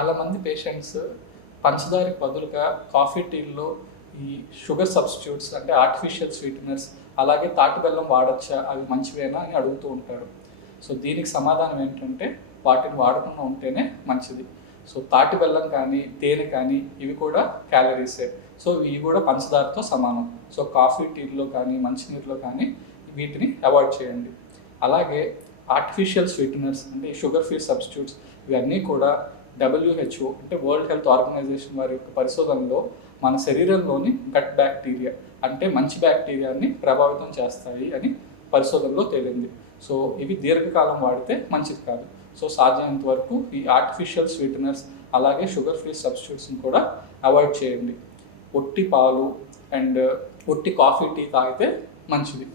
చాలామంది పేషెంట్స్ పంచదారకు బదులుగా కాఫీ టీల్లో ఈ షుగర్ సబ్స్టిట్యూట్స్ అంటే ఆర్టిఫిషియల్ స్వీటనర్స్ అలాగే తాటి బెల్లం వాడచ్చా, అవి మంచివేనా అని అడుగుతూ ఉంటారు. సో దీనికి సమాధానం ఏంటంటే వాటిని వాడకుండా ఉంటేనే మంచిది. సో తాటి బెల్లం కానీ తేనె కానీ ఇవి కూడా క్యాలరీసే. సో ఇవి కూడా పంచదారతో సమానం. సో కాఫీ టీలో కానీ మంచినీటిలో కానీ వీటిని అవాయిడ్ చేయండి. అలాగే ఆర్టిఫిషియల్ స్వీటనర్స్ అంటే షుగర్ ఫ్రీ సబ్స్టిట్యూట్స్ ఇవన్నీ కూడా WHO అంటే వరల్డ్ హెల్త్ ఆర్గనైజేషన్ వారి యొక్క పరిశోధనలో మన శరీరంలోని గట్ బ్యాక్టీరియా అంటే మంచి బ్యాక్టీరియాని ప్రభావితం చేస్తాయి అని పరిశోధనలో తేలింది. సో ఇవి దీర్ఘకాలం వాడితే మంచిది కాదు. సో సాధ్యమైనంత వరకు ఈ ఆర్టిఫిషియల్ స్వీటనర్స్ అలాగే షుగర్ ఫ్రీ సబ్స్టిట్యూట్స్ని కూడా అవాయిడ్ చేయండి. ఒట్టి పాలు అండ్ ఒట్టి కాఫీ టీ తాగితే మంచిది.